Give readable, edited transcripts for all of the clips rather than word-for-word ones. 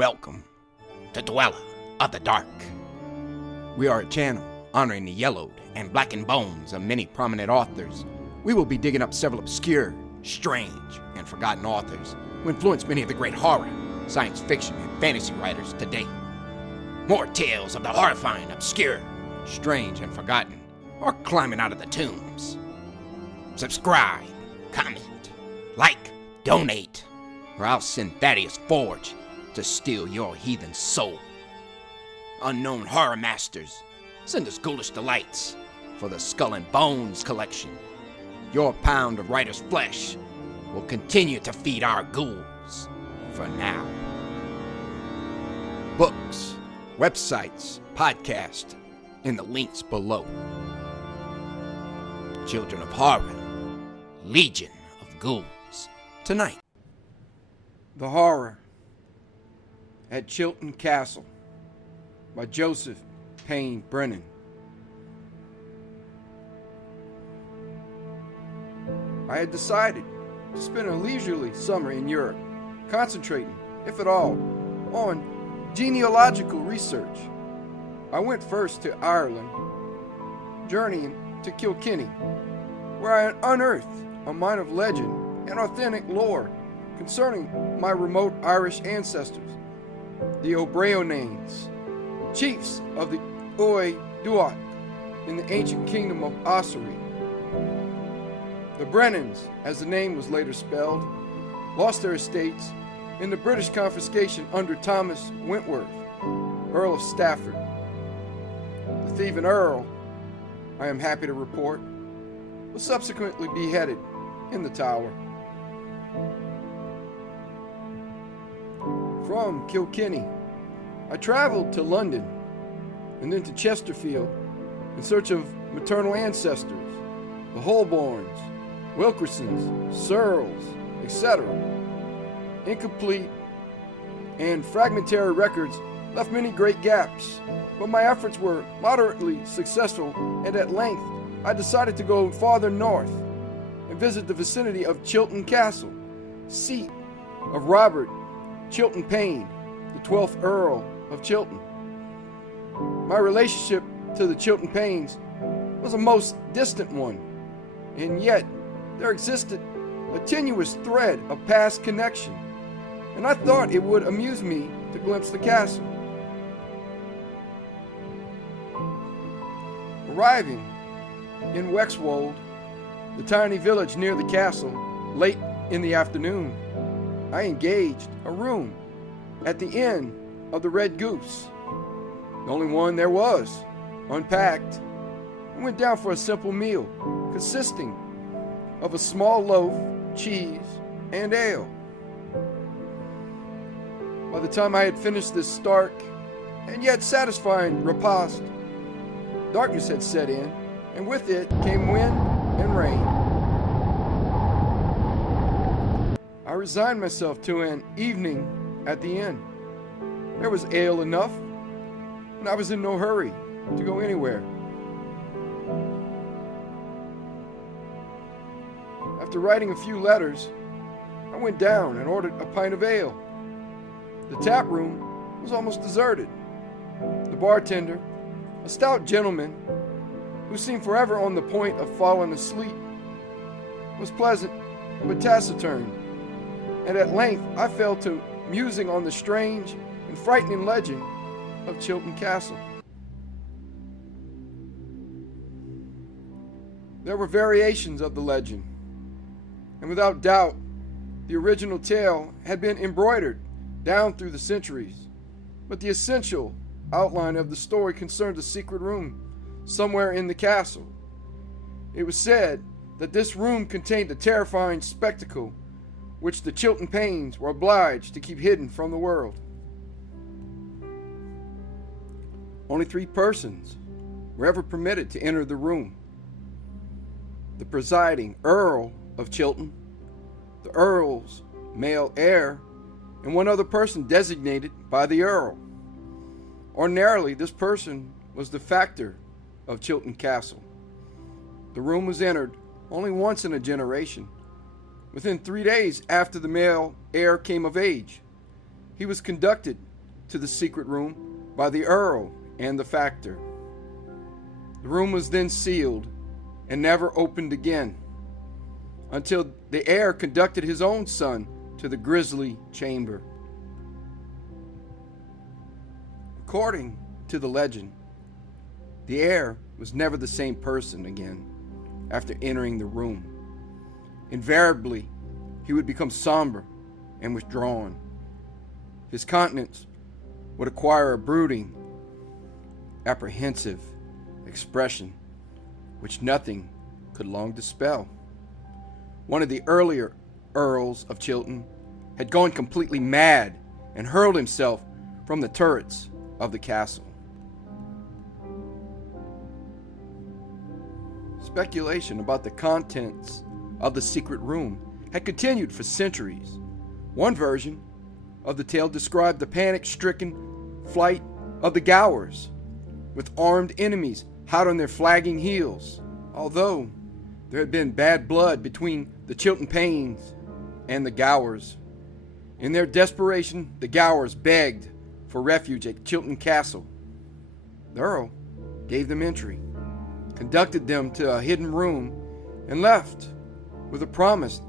Welcome to Dweller of the Dark. We are a channel honoring the yellowed and blackened bones of many prominent authors. We will be digging up several obscure, strange, and forgotten authors who influenced many of the great horror, science fiction, and fantasy writers today. More tales of the horrifying, obscure, strange, and forgotten are climbing out of the tombs. Subscribe, comment, like, donate, or I'll send Thaddeus Forge to steal your heathen soul. Unknown horror masters, send us ghoulish delights for the Skull and Bones collection. Your pound of writer's flesh will continue to feed our ghouls for now. Books, websites, podcast, in the links below. Children of Horror, Legion of Ghouls. Tonight, The Horror at Chilton Castle by Josephpaynebrennan. I had decided to spend a leisurely summer in Europe, concentrating, if at all, on genealogical research. I went first to Ireland, journeying to Kilkenny, where I unearthed a mine of legend and authentic lore concerning my remote Irish ancestors, the O'Brionanes, chiefs of the Oi Duat in the ancient kingdom of Ossory. The Brennans, as the name was later spelled, lost their estates in the British confiscation under Thomas Wentworth, Earl of Stafford. The thieving Earl, I am happy to report, was subsequently beheaded in the Tower. From Kilkenny, I traveled to London and then to Chesterfield in search of maternal ancestors, the Holborns, Wilkersons, Searles, etc. Incomplete and fragmentary records left many great gaps, but my efforts were moderately successful, and at length I decided to go farther north and visit the vicinity of Chilton Castle, seat of Robert Chilton Payne, the 12th Earl of Chilton. My relationship to the Chilton Paynes was a most distant one, and yet there existed a tenuous thread of past connection, and I thought it would amuse me to glimpse the castle. Arriving in Wexwold, the tiny village near the castle, late in the afternoon, I engaged a room at the Inn of the Red Goose, the only one there was, unpacked, and went down for a simple meal consisting of a small loaf, cheese, and ale. By the time I had finished this stark and yet satisfying repast, darkness had set in, and with it came wind and rain. I resigned myself to an evening at the inn. There was ale enough, and I was in no hurry to go anywhere. After writing a few letters, I went down and ordered a pint of ale. The tap room was almost deserted. The bartender, a stout gentleman who seemed forever on the point of falling asleep, was pleasant but taciturn, and at length I fell to musing on the strange and frightening legend of Chilton Castle. There were variations of the legend, and without doubt, the original tale had been embroidered down through the centuries, but the essential outline of the story concerned a secret room somewhere in the castle. It was said that this room contained a terrifying spectacle which the Chilton Paynes were obliged to keep hidden from the world. Only 3 persons were ever permitted to enter the room: the presiding Earl of Chilton, the Earl's male heir, and one other person designated by the Earl. Ordinarily, this person was the factor of Chilton Castle. The room was entered only once in a generation, within 3 days after the male heir came of age. He was conducted to the secret room by the Earl and the Factor. The room was then sealed and never opened again until the heir conducted his own son to the grisly chamber. According to the legend, the heir was never the same person again after entering the room. Invariably, he would become somber and withdrawn. His countenance would acquire a brooding, apprehensive expression which nothing could long dispel. One of the earlier Earls of Chilton had gone completely mad and hurled himself from the turrets of the castle. Speculation about the contents of the secret room had continued for centuries. One version of the tale described the panic-stricken flight of the Gowers, with armed enemies hot on their flagging heels. Although there had been bad blood between the Chilton Paynes and the Gowers, in their desperation, the Gowers begged for refuge at Chilton Castle. The Earl gave them entry, conducted them to a hidden room, and left with a promise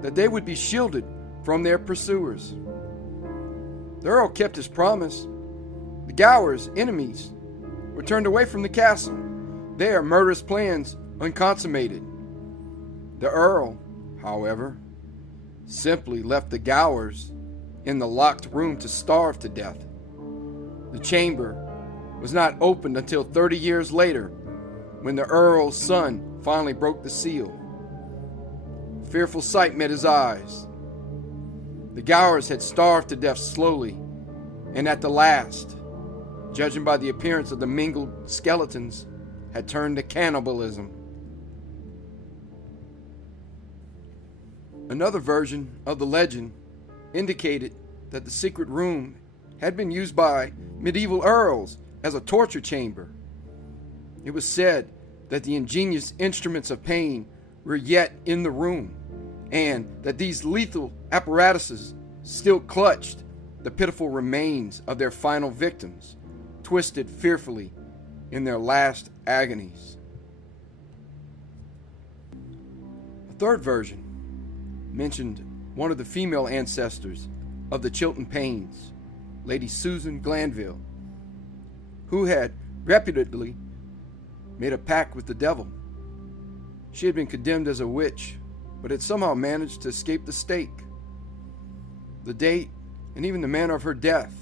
that they would be shielded from their pursuers. The Earl kept his promise. The Gowers' enemies were turned away from the castle, their murderous plans unconsummated. The Earl, however, simply left the Gowers in the locked room to starve to death. The chamber was not opened until 30 years later, when the Earl's son finally broke the seal. A fearful sight met his eyes. The Gowers had starved to death slowly, and at the last, judging by the appearance of the mingled skeletons, had turned to cannibalism. Another version of the legend indicated that the secret room had been used by medieval earls as a torture chamber. It was said that the ingenious instruments of Payne were yet in the room, and that these lethal apparatuses still clutched the pitiful remains of their final victims, twisted fearfully in their last agonies. A third version mentioned one of the female ancestors of the Chilton Paynes, Lady Susan Glanville, who had reputedly made a pact with the devil. She had been condemned as a witch, but had somehow managed to escape the stake. The date and even the manner of her death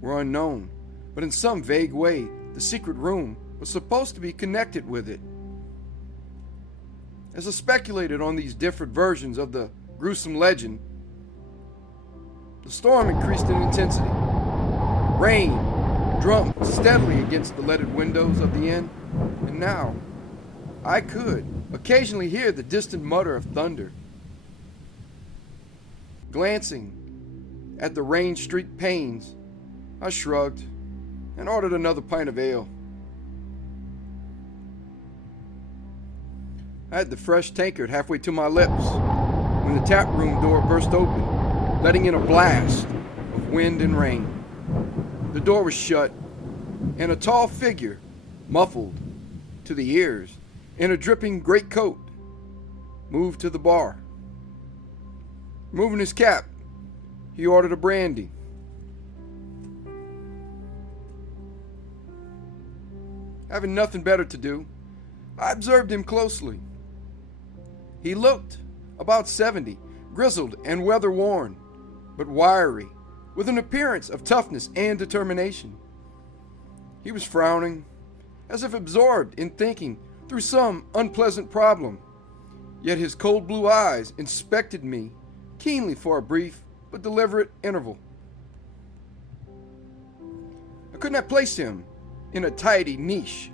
were unknown, but in some vague way, the secret room was supposed to be connected with it. As I speculated on these different versions of the gruesome legend, the storm increased in intensity. Rain drummed steadily against the leaded windows of the inn, and now I could occasionally hear the distant mutter of thunder. Glancing at the rain-streaked panes, I shrugged and ordered another pint of ale. I had the fresh tankard halfway to my lips when the tap room door burst open, letting in a blast of wind and rain. The door was shut, and a tall figure, muffled to the ears in a dripping greatcoat, moved to the bar. Removing his cap, he ordered a brandy. Having nothing better to do, I observed him closely. He looked about 70, grizzled and weather-worn, but wiry, with an appearance of toughness and determination. He was frowning, as if absorbed in thinking through some unpleasant problem, yet his cold blue eyes inspected me keenly for a brief but deliberate interval. I could not place him in a tidy niche.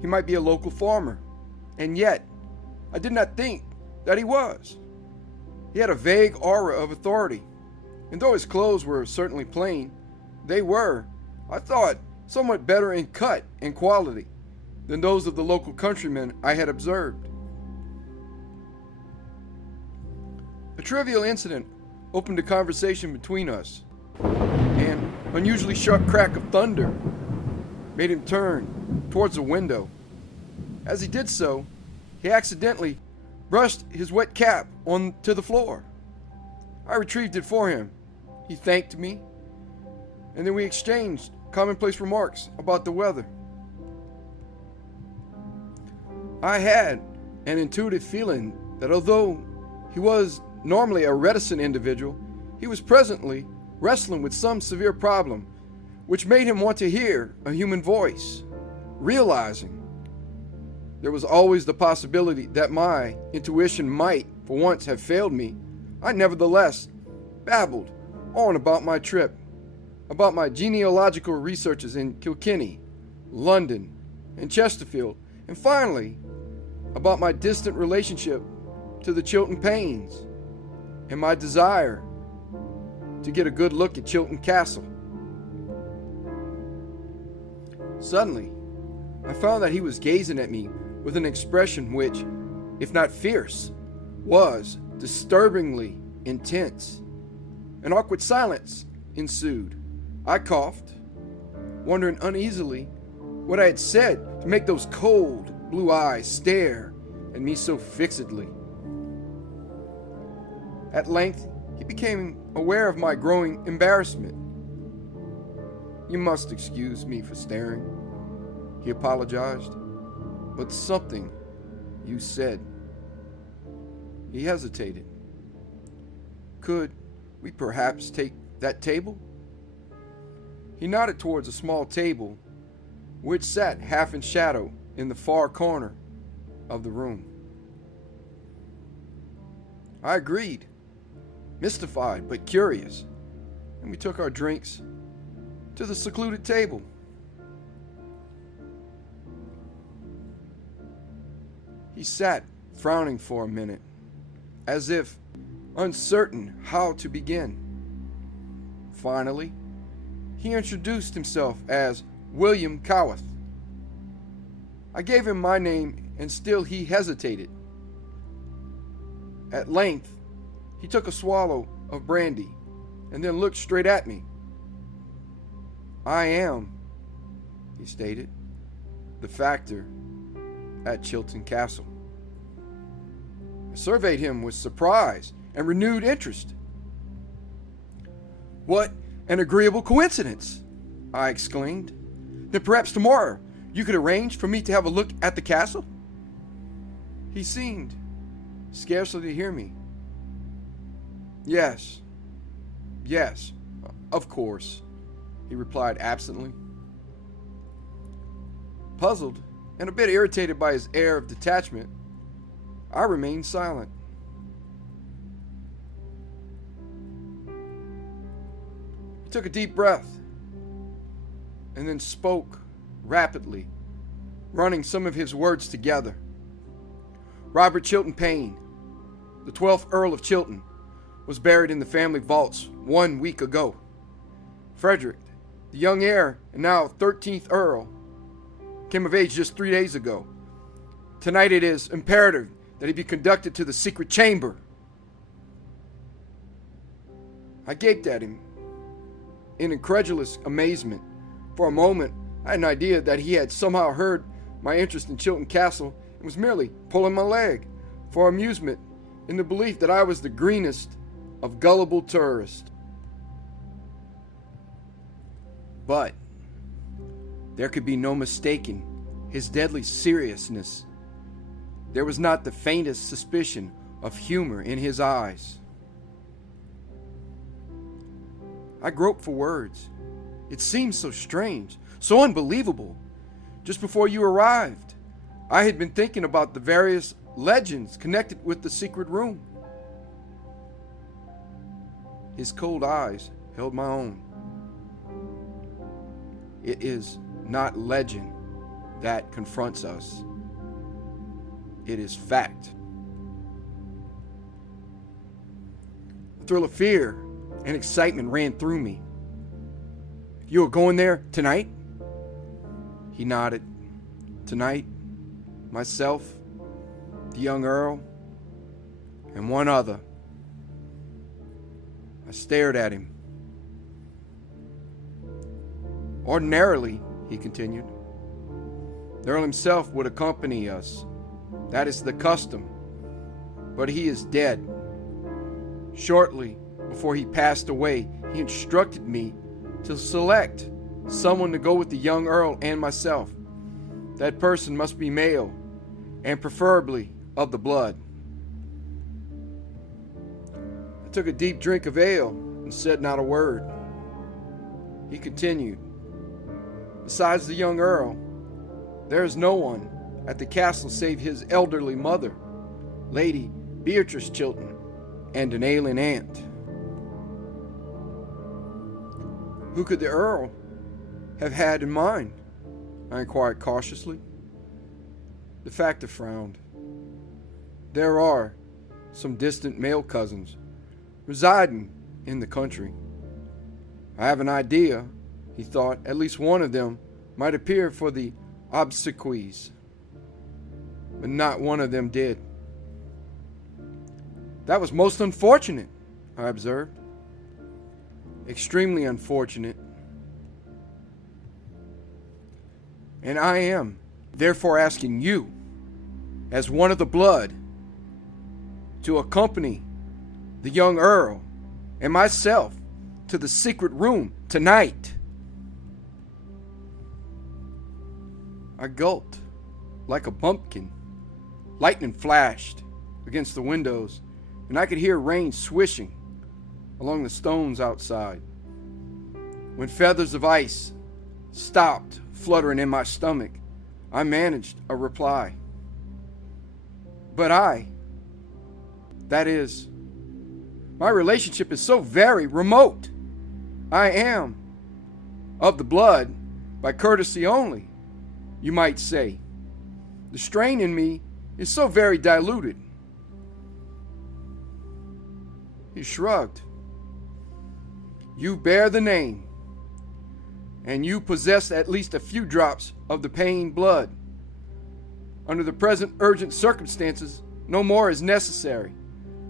He might be a local farmer, and yet I did not think that he was. He had a vague aura of authority, and though his clothes were certainly plain, they were, I thought, somewhat better in cut and quality than those of the local countrymen I had observed. A trivial incident opened a conversation between us, and unusually sharp crack of thunder made him turn towards the window. As he did so, he accidentally brushed his wet cap onto the floor. I retrieved it for him. He thanked me, and then we exchanged commonplace remarks about the weather. I had an intuitive feeling that although he was normally a reticent individual, he was presently wrestling with some severe problem which made him want to hear a human voice. Realizing there was always the possibility that my intuition might, for once, have failed me, I nevertheless babbled on about my trip, about my genealogical researches in Kilkenny, London, and Chesterfield, and finally, about my distant relationship to the Chilton Paynes, and my desire to get a good look at Chilton Castle. Suddenly, I found that he was gazing at me with an expression which, if not fierce, was disturbingly intense. An awkward silence ensued. I coughed, wondering uneasily what I had said to make those cold blue eyes stare at me so fixedly. At length, he became aware of my growing embarrassment. "You must excuse me for staring," he apologized, "but something you said." He hesitated. "Could we perhaps take that table?" He nodded towards a small table which sat half in shadow in the far corner of the room. I agreed, mystified but curious, and we took our drinks to the secluded table. He sat frowning for a minute, as if uncertain how to begin. Finally, he introduced himself as William Cowith. I gave him my name, and still he hesitated. At length, he took a swallow of brandy and then looked straight at me. "I am," he stated, "the factor at Chilton Castle." I surveyed him with surprise and renewed interest. "What an agreeable coincidence!" I exclaimed. "Then perhaps tomorrow you could arrange for me to have a look at the castle?" He seemed scarcely to hear me. Yes, of course," he replied absently. Puzzled and a bit irritated by his air of detachment, I remained silent. He took a deep breath and then spoke rapidly, running some of his words together. "Robert Chilton Payne, the 12th Earl of Chilton, was buried in the family vaults 1 week ago. Frederick, the young heir and now 13th Earl, came of age just 3 days ago. Tonight it is imperative that he be conducted to the secret chamber." I gaped at him in incredulous amazement. For a moment, I had an idea that he had somehow heard my interest in Chilton Castle and was merely pulling my leg for amusement, in the belief that I was the greenest of gullible tourists. But there could be no mistaking his deadly seriousness. There was not the faintest suspicion of humor in his eyes. I groped for words. It seemed so strange, so unbelievable. Just before you arrived, I had been thinking about the various legends connected with the secret room. His cold eyes held my own. It is not legend that confronts us. It is fact. A thrill of fear and excitement ran through me. "You are going there tonight?" He nodded. "Tonight, myself, the young Earl, and one other." I stared at him. Ordinarily, he continued, the Earl himself would accompany us. That is the custom. But he is dead. Shortly before he passed away, he instructed me to select someone to go with the young Earl and myself. That person must be male, and preferably of the blood. I took a deep drink of ale and said not a word. He continued, besides the young Earl, there is no one at the castle save his elderly mother, Lady Beatrice Chilton, and an ailing aunt. Who could the Earl have had in mind? I inquired cautiously. The factor frowned. There are some distant male cousins residing in the country. I have an idea, he thought, at least one of them might appear for the obsequies, but not one of them did. That was most unfortunate, I observed. Extremely unfortunate. And I am therefore asking you, as one of the blood, to accompany the young Earl and myself to the secret room tonight. I gulped like a bumpkin. Lightning flashed against the windows, and I could hear rain swishing along the stones outside. When feathers of ice stopped fluttering in my stomach, I managed a reply. But that is, my relationship is so very remote. I am of the blood by courtesy only, you might say. The strain in me is so very diluted. He shrugged. You bear the name, and you possess at least a few drops of the Payne blood. Under the present urgent circumstances, no more is necessary.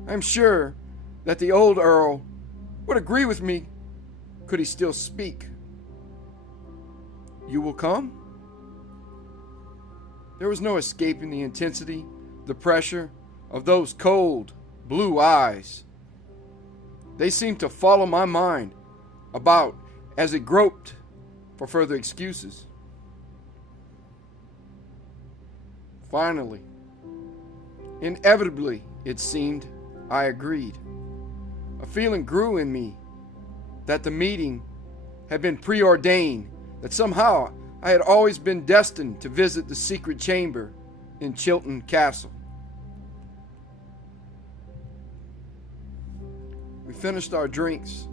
I am sure that the old Earl would agree with me, could he still speak. You will come? There was no escaping the intensity, the pressure of those cold, blue eyes. They seemed to follow my mind about as it groped for further excuses. Finally, inevitably, it seemed, I agreed. A feeling grew in me that the meeting had been preordained, that somehow I had always been destined to visit the secret chamber in Chilton Castle. We finished our drinks,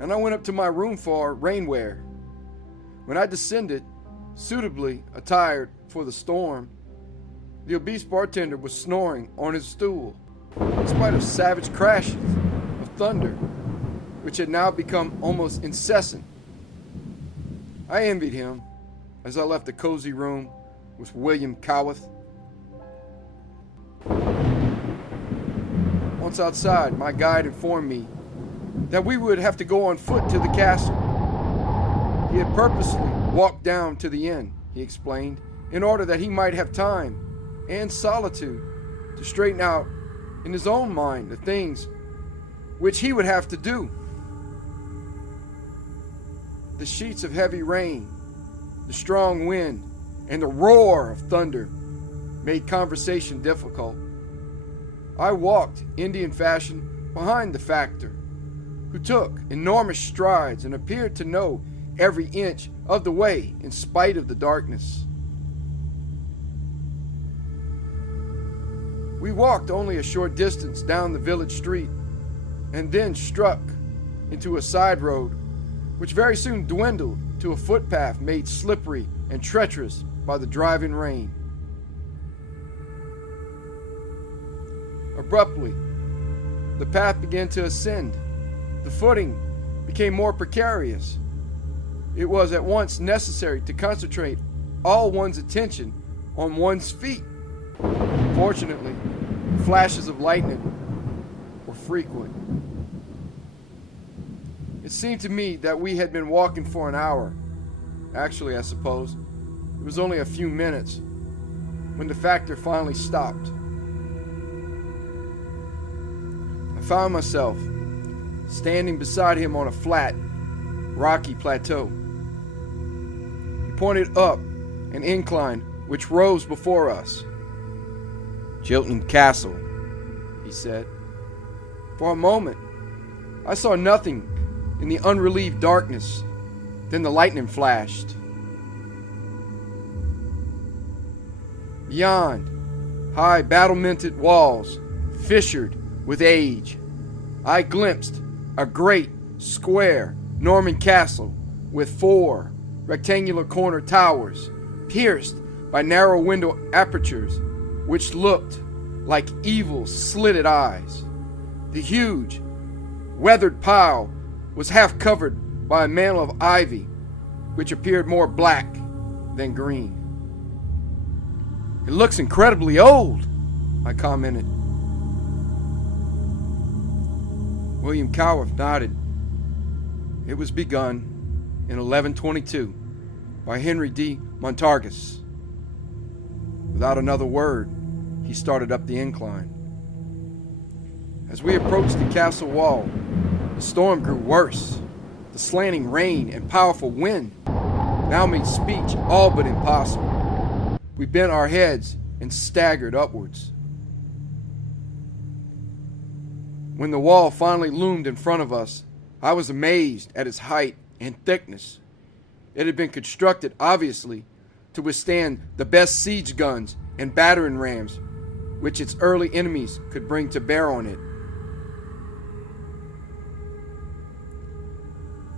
and I went up to my room for rainwear. When I descended, suitably attired for the storm, the obese bartender was snoring on his stool, in spite of savage crashes of thunder, which had now become almost incessant. I envied him as I left the cozy room with William Cowith. Once outside, my guide informed me that we would have to go on foot to the castle. He had purposely walked down to the inn, he explained, in order that he might have time and solitude to straighten out in his own mind the things which he would have to do. The sheets of heavy rain, the strong wind, and the roar of thunder made conversation difficult. I walked, Indian fashion, behind the factor, who took enormous strides and appeared to know every inch of the way in spite of the darkness. We walked only a short distance down the village street and then struck into a side road, which very soon dwindled to a footpath made slippery and treacherous by the driving rain. Abruptly, the path began to ascend. The footing became more precarious. It was at once necessary to concentrate all one's attention on one's feet. Fortunately, flashes of lightning were frequent. It It seemed to me that we had been walking for an hour. Actually, I suppose it was only a few minutes when the factor finally stopped. I found myself standing beside him on a flat, rocky plateau. He pointed up an incline which rose before us. "Chilton Castle," he said. For a moment, I saw nothing in the unrelieved darkness. Then the lightning flashed. Beyond, high battlemented walls, fissured with age, I glimpsed a great, square Norman castle with 4 rectangular corner towers, pierced by narrow window apertures which looked like evil slitted eyes. The huge, weathered pile was half covered by a mantle of ivy which appeared more black than green. "It looks incredibly old," I commented. William Coworth nodded. It was begun in 1122 by Henry D. Montargis. Without another word, he started up the incline. As we approached the castle wall, the storm grew worse. The slanting rain and powerful wind now made speech all but impossible. We bent our heads and staggered upwards. When the wall finally loomed in front of us, I was amazed at its height and thickness. It had been constructed, obviously, to withstand the best siege guns and battering rams which its early enemies could bring to bear on it.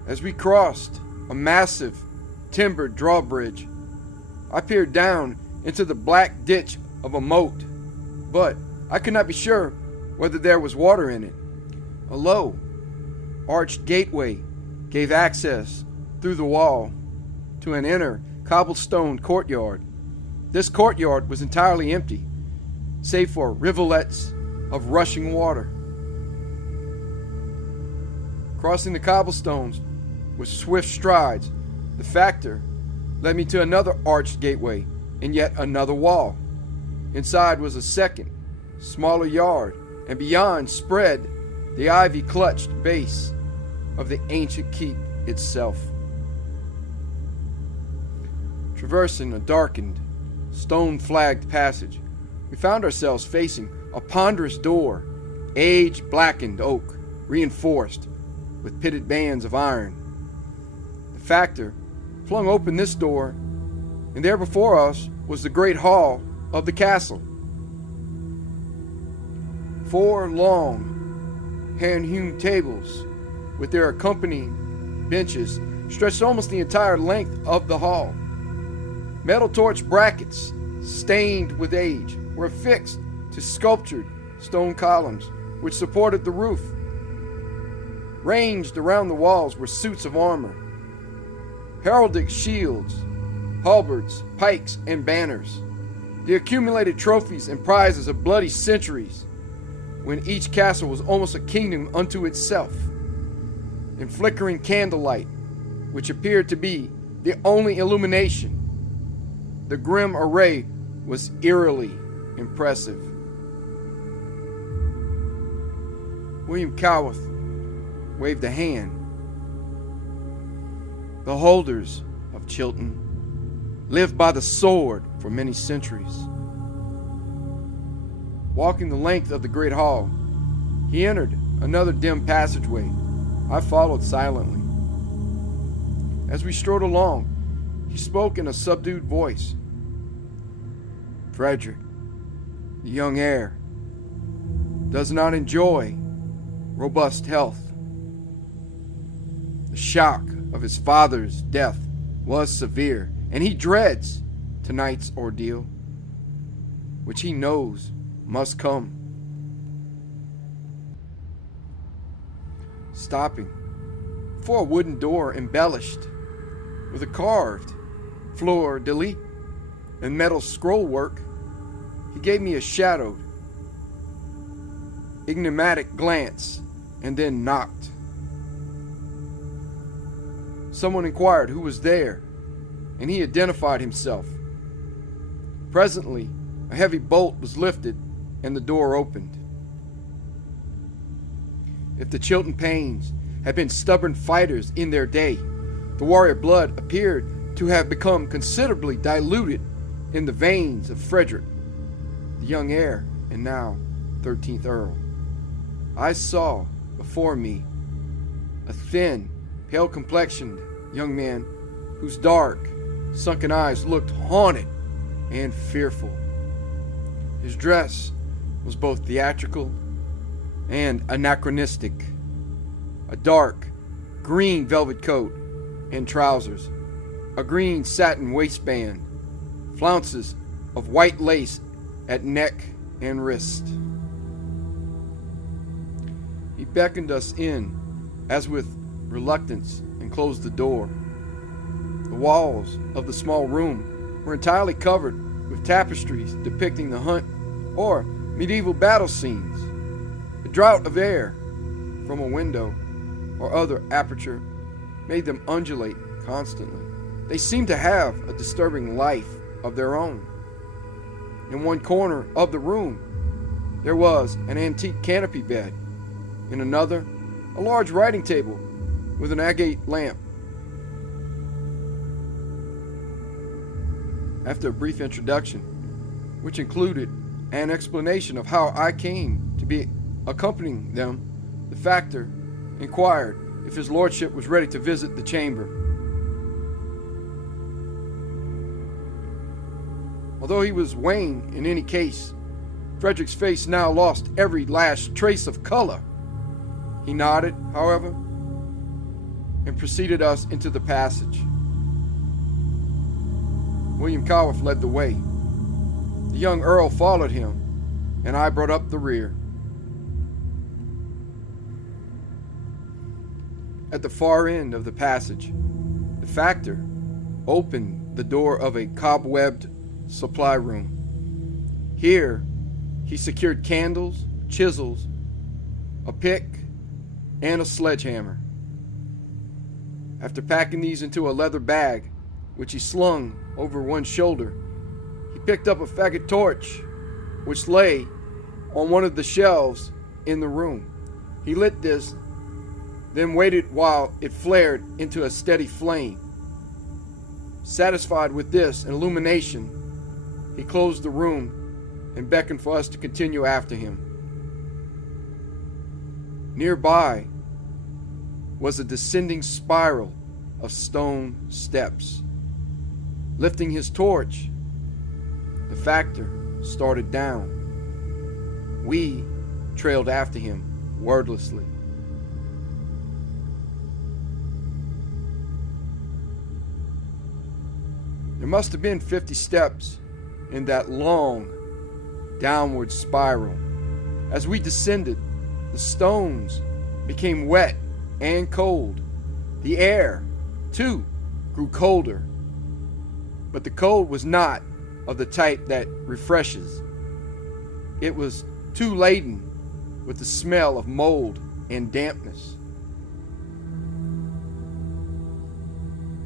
As we crossed a massive timbered drawbridge, I peered down into the black ditch of a moat, but I could not be sure whether there was water in it. A low, arched gateway gave access through the wall to an inner cobblestone courtyard. This courtyard was entirely empty, save for rivulets of rushing water. Crossing the cobblestones with swift strides, the factor led me to another arched gateway and yet another wall. Inside was a second, smaller yard, and beyond spread the ivy-clutched base of the ancient keep itself. Traversing a darkened, stone-flagged passage, we found ourselves facing a ponderous door, age-blackened oak, reinforced with pitted bands of iron. The factor flung open this door, and there before us was the great hall of the castle. 4 long, hand-hewn tables with their accompanying benches stretched almost the entire length of the hall. Metal torch brackets, stained with age, were affixed to sculptured stone columns which supported the roof. Ranged around the walls were suits of armor, heraldic shields, halberds, pikes, and banners, the accumulated trophies and prizes of bloody centuries, when each castle was almost a kingdom unto itself. In flickering candlelight, which appeared to be the only illumination, the grim array was eerily impressive. William Coworth waved a hand. The holders of Chilton lived by the sword for many centuries. Walking the length of the great hall, he entered another dim passageway. I followed silently. As we strode along, he spoke in a subdued voice. Frederick, the young heir, does not enjoy robust health. The shock of his father's death was severe, and he dreads tonight's ordeal, which he knows must come. Stopping before a wooden door embellished with a carved fleur-de-lis and metal scrollwork, he gave me a shadowed, enigmatic glance and then knocked. Someone inquired who was there, and he identified himself. Presently, a heavy bolt was lifted, and the door opened. If the Chilton Paynes had been stubborn fighters in their day, the warrior blood appeared to have become considerably diluted in the veins of Frederick, the young heir and now 13th Earl. I saw before me a thin, pale-complexioned young man whose dark, sunken eyes looked haunted and fearful. His dress was both theatrical and anachronistic. A dark, green velvet coat and trousers, a green satin waistband, flounces of white lace at neck and wrist. He beckoned us in, as with reluctance, and closed the door. The walls of the small room were entirely covered with tapestries depicting the hunt or medieval battle scenes. A draught of air from a window or other aperture made them undulate constantly. They seemed to have a disturbing life of their own. In one corner of the room, there was an antique canopy bed. In another, a large writing table with an agate lamp. After a brief introduction, which included an explanation of how I came to be accompanying them, the factor inquired if his lordship was ready to visit the chamber. Although he was wan in any case, Frederick's face now lost every last trace of color. He nodded, however, and preceded us into the passage. William Cowith led the way. The young Earl followed him, and I brought up the rear. At the far end of the passage, the factor opened the door of a cobwebbed supply room. Here, he secured candles, chisels, a pick, and a sledgehammer. After packing these into a leather bag, which he slung over one shoulder, he picked up a faggot torch, which lay on one of the shelves in the room. He lit this, then waited while it flared into a steady flame. Satisfied with this illumination, he closed the room and beckoned for us to continue after him. Nearby was a descending spiral of stone steps. Lifting his torch, the factor started down. We trailed after him wordlessly. There must have been 50 steps in that long downward spiral. As we descended, the stones became wet and cold. The air, too, grew colder. But the cold was not of the type that refreshes. It was too laden with the smell of mold and dampness.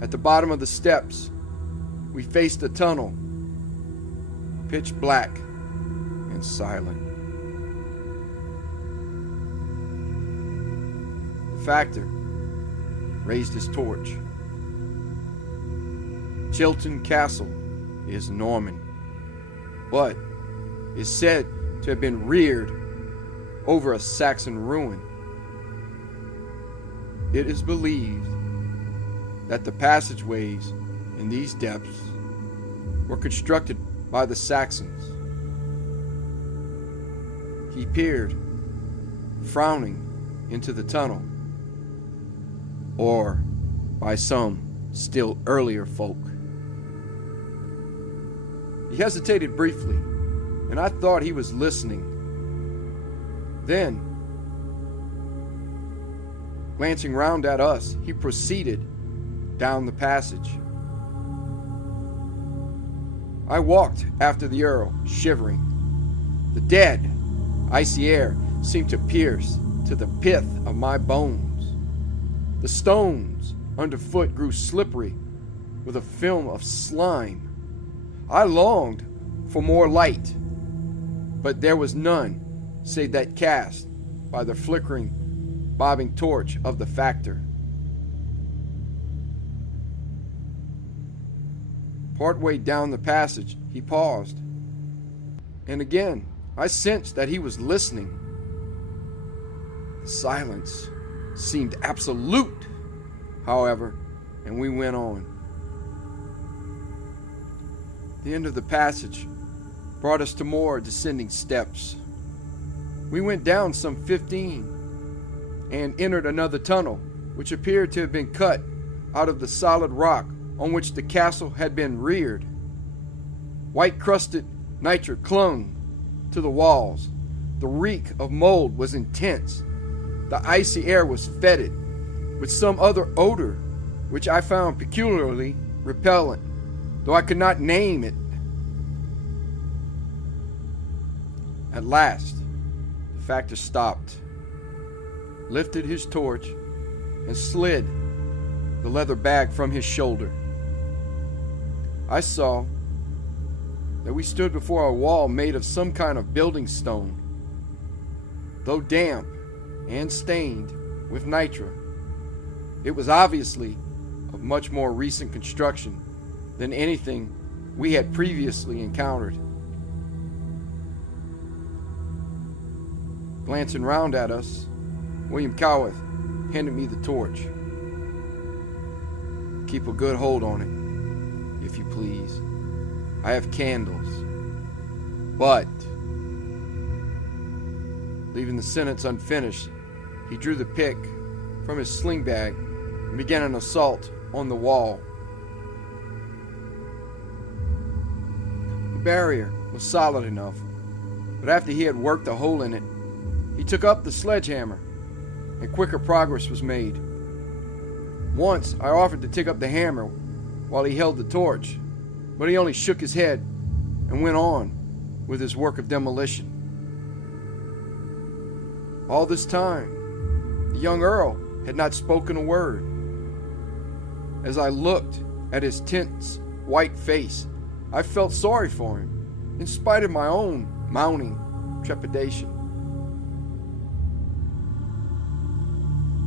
At the bottom of the steps, we faced a tunnel, pitch black and silent. The factor raised his torch. Chilton Castle is Norman, but is said to have been reared over a Saxon ruin. It is believed that the passageways in these depths were constructed by the Saxons. He peered, frowning, into the tunnel, or by some still earlier folk. He hesitated briefly, and I thought he was listening. Then, glancing round at us, he proceeded down the passage. I walked after the Earl, shivering. The dead, icy air seemed to pierce to the pith of my bones. The stones underfoot grew slippery with a film of slime. I longed for more light, but there was none save that cast by the flickering, bobbing torch of the factor. Partway down the passage, he paused, and again I sensed that he was listening. The silence seemed absolute, however, and we went on. The end of the passage brought us to more descending steps. We went down some 15 and entered another tunnel, which appeared to have been cut out of the solid rock on which the castle had been reared. White-crusted nitre clung to the walls. The reek of mold was intense. The icy air was fetid with some other odor, which I found peculiarly repellent, though I could not name it. At last, the factor stopped, lifted his torch, and slid the leather bag from his shoulder. I saw that we stood before a wall made of some kind of building stone. Though damp and stained with nitre, it was obviously of much more recent construction than anything we had previously encountered. Glancing round at us, William Cowath handed me the torch. Keep a good hold on it, if you please. I have candles. But, leaving the sentence unfinished, he drew the pick from his sling bag and began an assault on the wall. The barrier was solid enough, but after he had worked a hole in it, he took up the sledgehammer, and quicker progress was made. Once I offered to take up the hammer while he held the torch, but he only shook his head and went on with his work of demolition. All this time, the young Earl had not spoken a word. As I looked at his tense, white face, I felt sorry for him, in spite of my own mounting trepidation.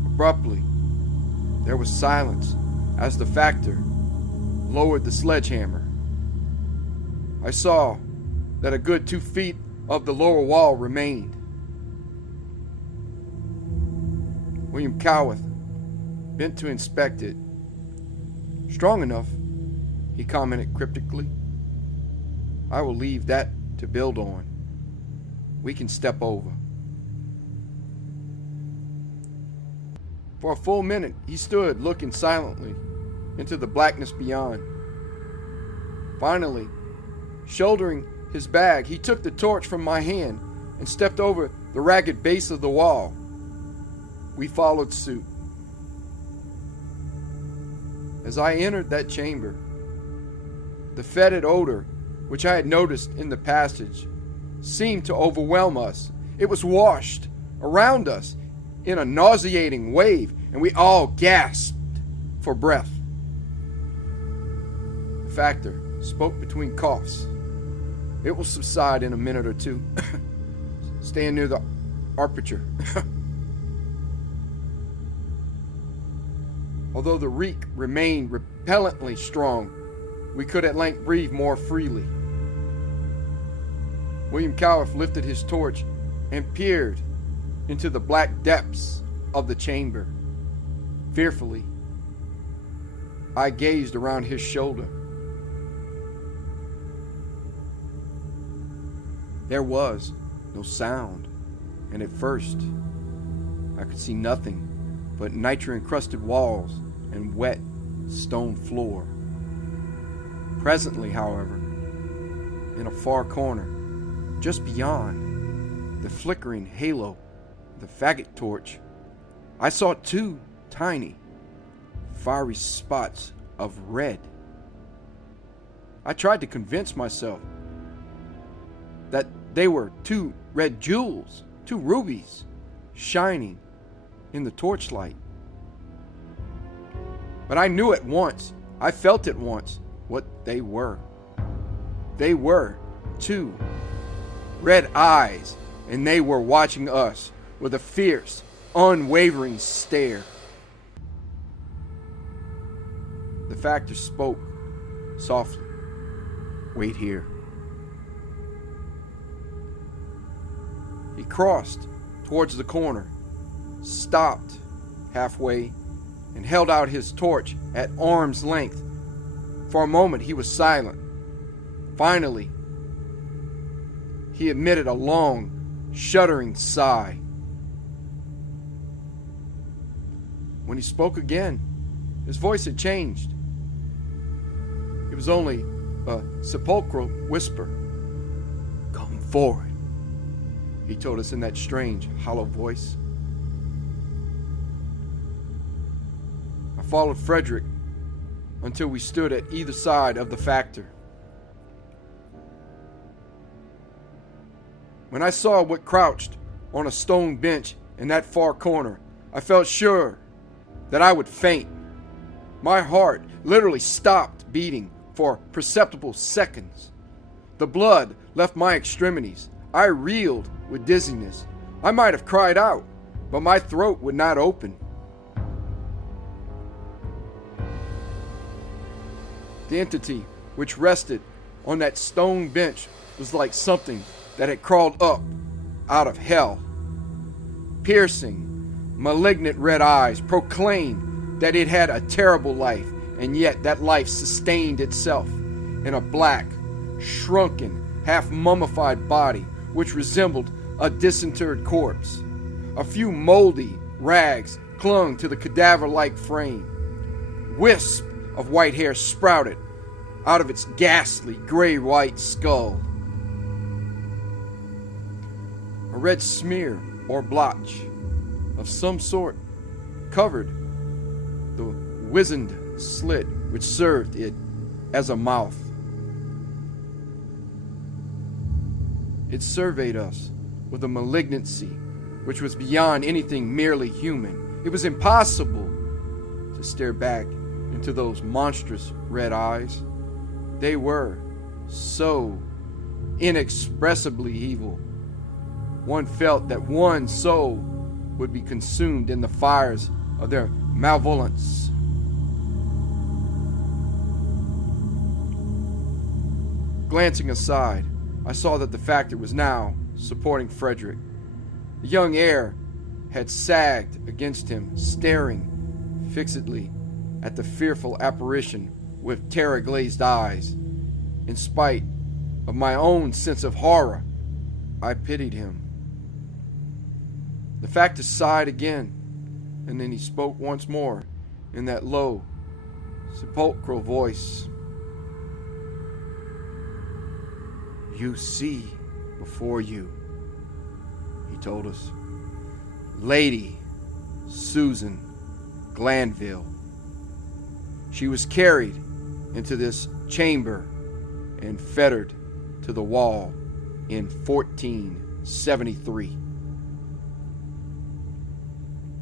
Abruptly, there was silence as the factor lowered the sledgehammer. I saw that a good 2 feet of the lower wall remained. William Cowath bent to inspect it. Strong enough, he commented cryptically. I will leave that to build on. We can step over. For a full minute, he stood looking silently into the blackness beyond. Finally, shouldering his bag, he took the torch from my hand and stepped over the ragged base of the wall. We followed suit. As I entered that chamber, the fetid odor, which I had noticed in the passage, seemed to overwhelm us. It was washed around us in a nauseating wave, and we all gasped for breath. The factor spoke between coughs. It will subside in a minute or two. Stand near the aperture. Although the reek remained repellently strong, we could at length breathe more freely. William Cowath lifted his torch and peered into the black depths of the chamber. Fearfully, I gazed around his shoulder. There was no sound, and at first, I could see nothing but nitre-encrusted walls and wet stone floor. Presently, however, in a far corner, just beyond the flickering halo of the faggot torch, I saw 2 tiny, fiery spots of red. I tried to convince myself that they were 2 red jewels, 2 rubies, shining in the torchlight. But I knew at once, I felt at once, what they were. They were two red eyes, and they were watching us with a fierce, unwavering stare. The factor spoke softly. Wait here. He crossed towards the corner, stopped halfway, and held out his torch at arm's length. For a moment he was silent. Finally, he emitted a long, shuddering sigh. When he spoke again, his voice had changed. It was only a sepulchral whisper. Come forward, he told us in that strange, hollow voice. I followed Frederick until we stood at either side of the factor. When I saw what crouched on a stone bench in that far corner, I felt sure that I would faint. My heart literally stopped beating for perceptible seconds. The blood left my extremities. I reeled with dizziness. I might have cried out, but my throat would not open. The entity which rested on that stone bench was like something that had crawled up out of hell. Piercing, malignant red eyes proclaimed that it had a terrible life, and yet that life sustained itself in a black, shrunken, half-mummified body which resembled a disinterred corpse. A few mouldy rags clung to the cadaver-like frame. Wisps of white hair sprouted out of its ghastly gray-white skull. A red smear or blotch of some sort covered the wizened slit which served it as a mouth. It surveyed us with a malignancy which was beyond anything merely human. It was impossible to stare back into those monstrous red eyes. They were so inexpressibly evil. One felt that one's soul would be consumed in the fires of their malevolence. Glancing aside, I saw that the factor was now supporting Frederick. The young heir had sagged against him, staring fixedly at the fearful apparition with terror-glazed eyes. In spite of my own sense of horror, I pitied him. The factor sighed again, and then he spoke once more in that low, sepulchral voice. You see before you, he told us, Lady Susan Glanville. She was carried into this chamber and fettered to the wall in 1473.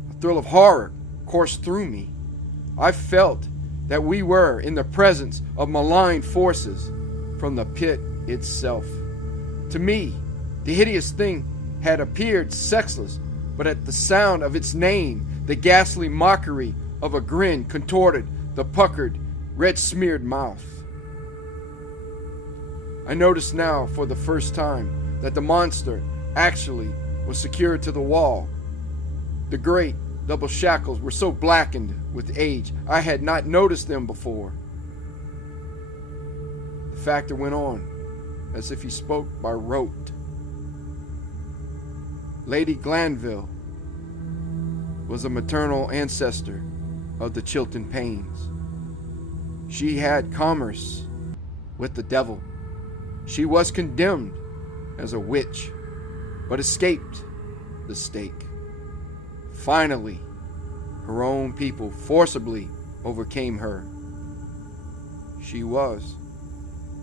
A thrill of horror coursed through me. I felt that we were in the presence of malign forces from the pit itself. To me, the hideous thing had appeared sexless, but at the sound of its name, the ghastly mockery of a grin contorted the puckered, red-smeared mouth. I noticed now for the first time that the monster actually was secured to the wall. The great double shackles were so blackened with age, I had not noticed them before. The factor went on, as if he spoke by rote. Lady Glanville was a maternal ancestor of the Chilton Paynes. She had commerce with the devil. She was condemned as a witch, but escaped the stake. Finally, her own people forcibly overcame her. She was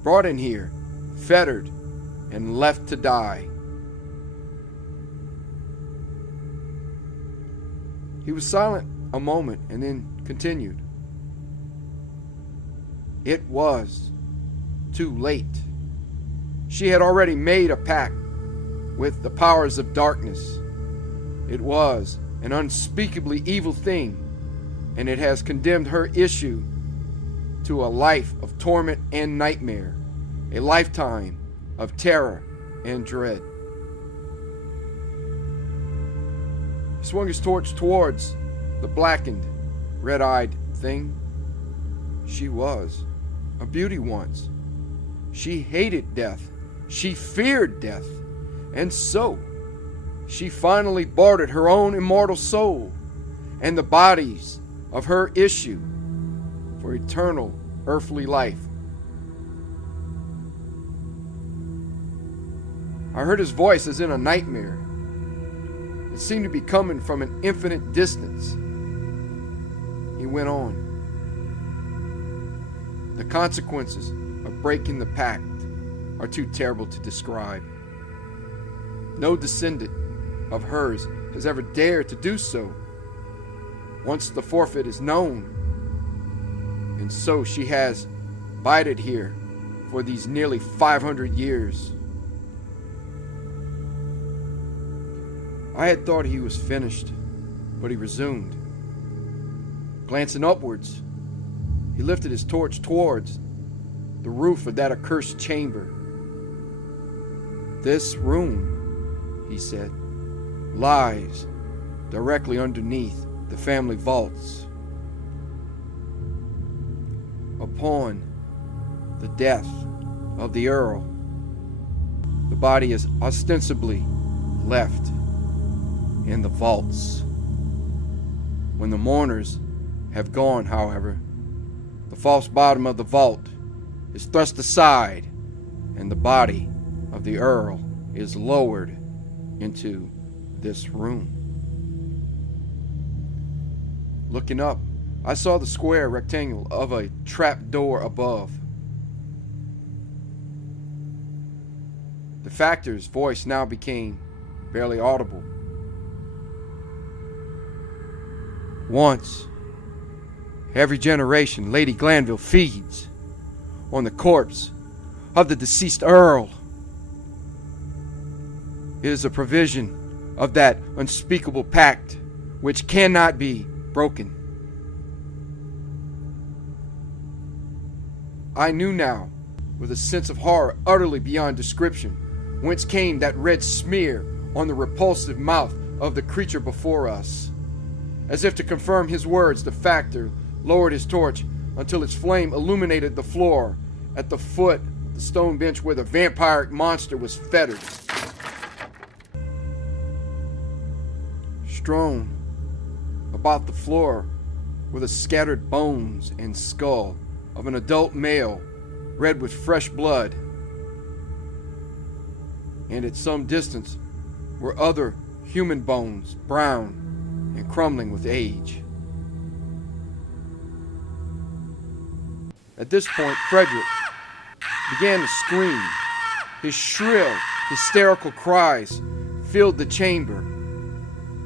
brought in here, fettered, and left to die. He was silent a moment and then continued. It was too late. She had already made a pact with the powers of darkness. It was an unspeakably evil thing, and it has condemned her issue to a life of torment and nightmare, a lifetime of terror and dread. He swung his torch towards the blackened, red-eyed thing. She was a beauty once. She hated death. She feared death. And so, she finally bartered her own immortal soul and the bodies of her issue for eternal earthly life. I heard his voice as in a nightmare. It seemed to be coming from an infinite distance. He went on. The consequences of breaking the pact are too terrible to describe. No descendant of hers has ever dared to do so. Once the forfeit is known, and so she has bided here for these nearly 500 years. I had thought he was finished, but he resumed. Glancing upwards, he lifted his torch towards the roof of that accursed chamber. This room, he said, lies directly underneath the family vaults. Upon the death of the Earl, the body is ostensibly left in the vaults. When the mourners have gone, however, the false bottom of the vault is thrust aside and the body of the Earl is lowered into this room. Looking up, I saw the square rectangle of a trap door above. The factor's voice now became barely audible. Once, every generation, Lady Glanville feeds on the corpse of the deceased Earl. It is a provision of that unspeakable pact which cannot be broken. I knew now, with a sense of horror utterly beyond description, whence came that red smear on the repulsive mouth of the creature before us. As if to confirm his words, the factor lowered his torch until its flame illuminated the floor at the foot of the stone bench where the vampiric monster was fettered. Strewn about the floor were the scattered bones and skull of an adult male, red with fresh blood. And at some distance were other human bones, brown and crumbling with age. At this point, Frederick began to scream. His shrill, hysterical cries filled the chamber.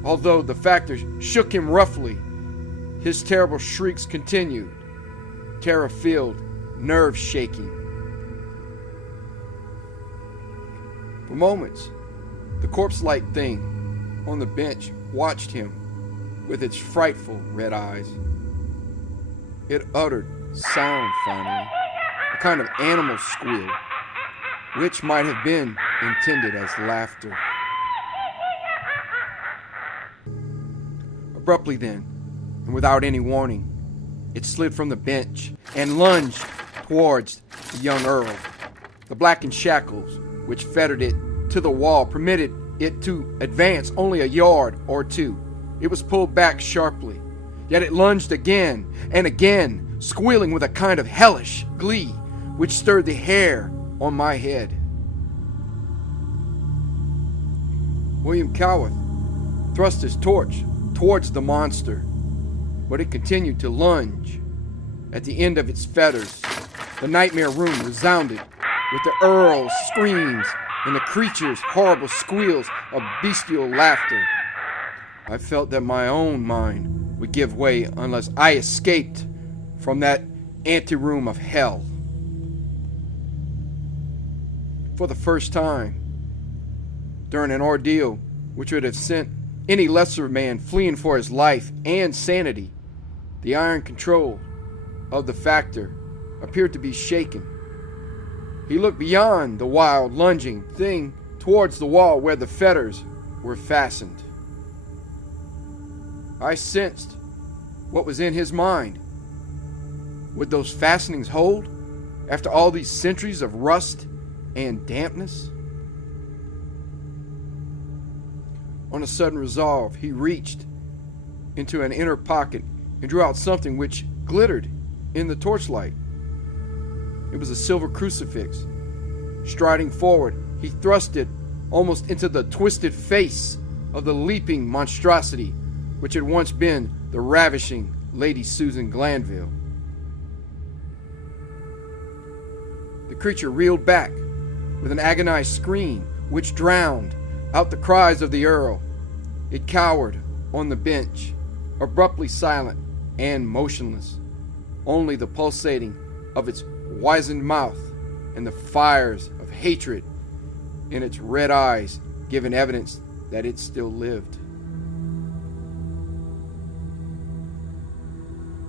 Although the factor shook him roughly, his terrible shrieks continued, terror-filled, nerve-shaking. For moments, the corpse-like thing on the bench watched him with its frightful red eyes. It uttered sound finally, a kind of animal squeal, which might have been intended as laughter. Abruptly then, and without any warning, it slid from the bench and lunged towards the young Earl. The blackened shackles which fettered it to the wall permitted it to advance only a yard or two. It was pulled back sharply, yet it lunged again and again, squealing with a kind of hellish glee which stirred the hair on my head. William Cowath thrust his torch towards the monster, but it continued to lunge. At the end of its fetters, the nightmare room resounded with the Earl's screams and the creature's horrible squeals of bestial laughter. I felt that my own mind would give way unless I escaped from that anteroom of hell. For the first time, during an ordeal which would have sent any lesser man fleeing for his life and sanity, the iron control of the factor appeared to be shaken. He looked beyond the wild, lunging thing towards the wall where the fetters were fastened. I sensed what was in his mind. Would those fastenings hold after all these centuries of rust and dampness? On a sudden resolve, he reached into an inner pocket and drew out something which glittered in the torchlight. It was a silver crucifix. Striding forward, he thrust it almost into the twisted face of the leaping monstrosity which had once been the ravishing Lady Susan Glanville. The creature reeled back with an agonized scream which drowned out the cries of the Earl. It cowered on the bench, abruptly silent and motionless, only the pulsating of its wizened mouth and the fires of hatred in its red eyes giving evidence that it still lived.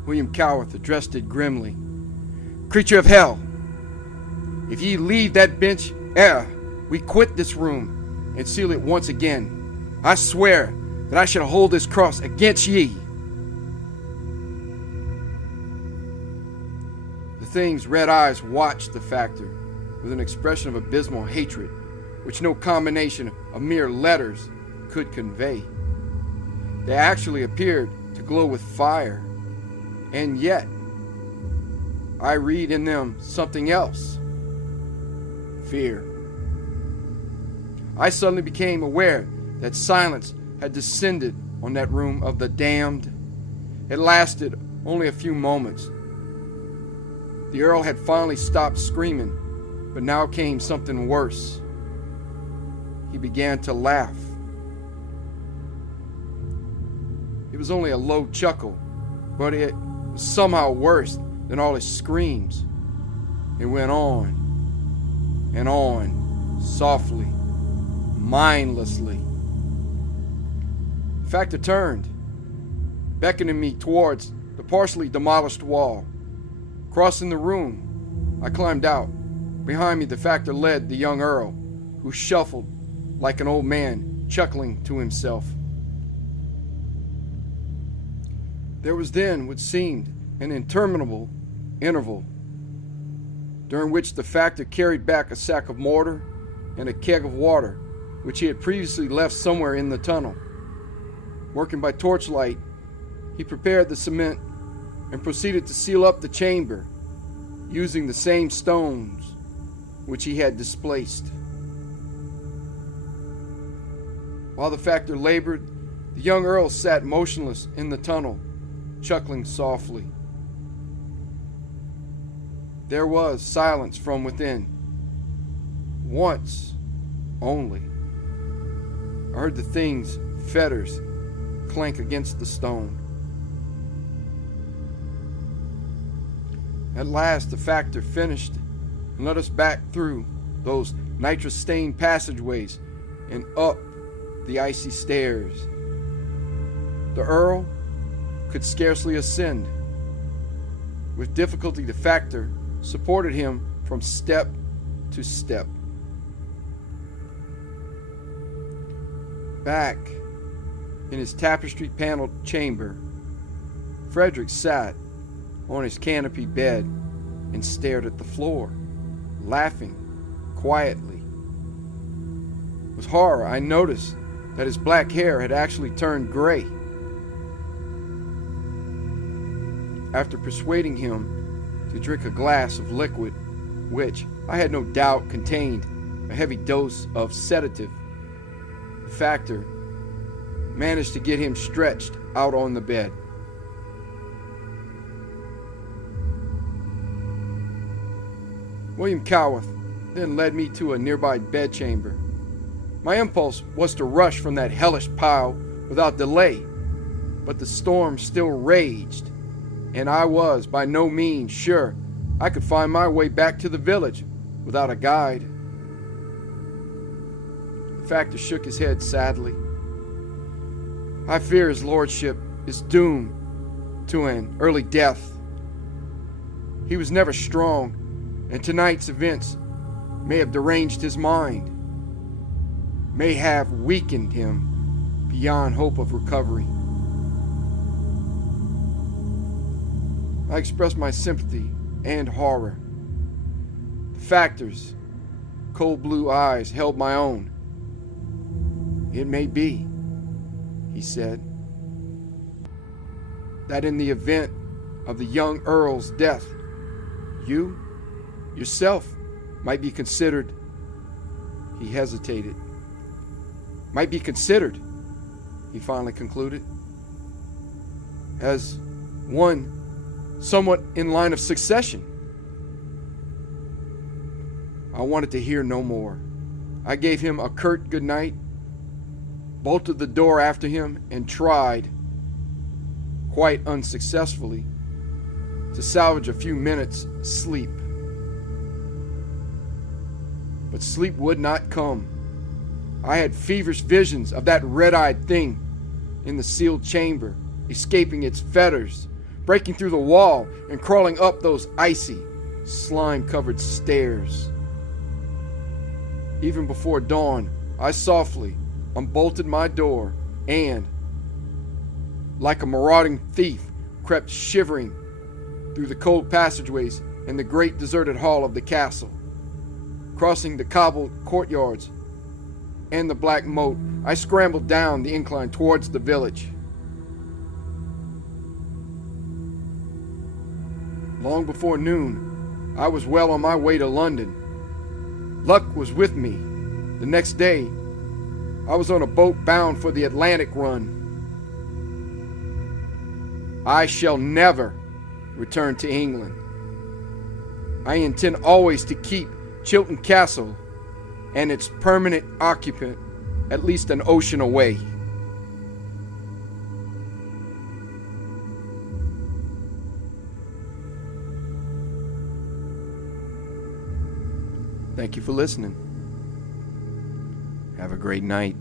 William Cowarth addressed it grimly. "Creature of hell, if ye leave that bench ere we quit this room and seal it once again, I swear that I shall hold this cross against ye." The thing's red eyes watched the factor with an expression of abysmal hatred which no combination of mere letters could convey. They actually appeared to glow with fire, and yet I read in them something else: fear. I suddenly became aware that silence had descended on that room of the damned. It lasted only a few moments. The Earl had finally stopped screaming, but now came something worse. He began to laugh. It was only a low chuckle, but it was somehow worse than all his screams. It went on, softly, mindlessly. The factor turned, beckoning me towards the partially demolished wall. Crossing the room, I climbed out. Behind me, the factor led the young Earl, who shuffled like an old man, chuckling to himself. There was then what seemed an interminable interval, during which the factor carried back a sack of mortar and a keg of water, which he had previously left somewhere in the tunnel. Working by torchlight, he prepared the cement and proceeded to seal up the chamber, using the same stones which he had displaced. While the factor labored, the young Earl sat motionless in the tunnel, chuckling softly. There was silence from within. Once only, I heard the thing's fetters clank against the stone. At last the factor finished and led us back through those nitrous-stained passageways and up the icy stairs. The Earl could scarcely ascend. With difficulty, the factor supported him from step to step. Back in his tapestry-paneled chamber, Frederick sat on his canopy bed and stared at the floor, laughing quietly. With horror, I noticed that his black hair had actually turned gray. After persuading him to drink a glass of liquid, which I had no doubt contained a heavy dose of sedative, the factor managed to get him stretched out on the bed. William Cowarth then led me to a nearby bedchamber. My impulse was to rush from that hellish pile without delay, but the storm still raged, and I was by no means sure I could find my way back to the village without a guide. The factor shook his head sadly. I fear his lordship is doomed to an early death. He was never strong, and tonight's events may have deranged his mind, may have weakened him beyond hope of recovery. I expressed my sympathy and horror. The factor's cold blue eyes held my own. It may be, he said, that in the event of the young Earl's death, you, yourself, might be considered, he hesitated, might be considered, he finally concluded, as one somewhat in line of succession. I wanted to hear no more. I gave him a curt good night, bolted the door after him, and tried, quite unsuccessfully, to salvage a few minutes' sleep. But sleep would not come. I had feverish visions of that red-eyed thing in the sealed chamber, escaping its fetters, breaking through the wall and crawling up those icy, slime-covered stairs. Even before dawn, I softly unbolted my door and, like a marauding thief, crept shivering through the cold passageways in the great deserted hall of the castle. Crossing the cobbled courtyards and the black moat, I scrambled down the incline towards the village. Long before noon, I was well on my way to London. Luck was with me. The next day, I was on a boat bound for the Atlantic run. I shall never return to England. I intend always to keep Chilton Castle and its permanent occupant at least an ocean away. Thank you for listening. Have a great night.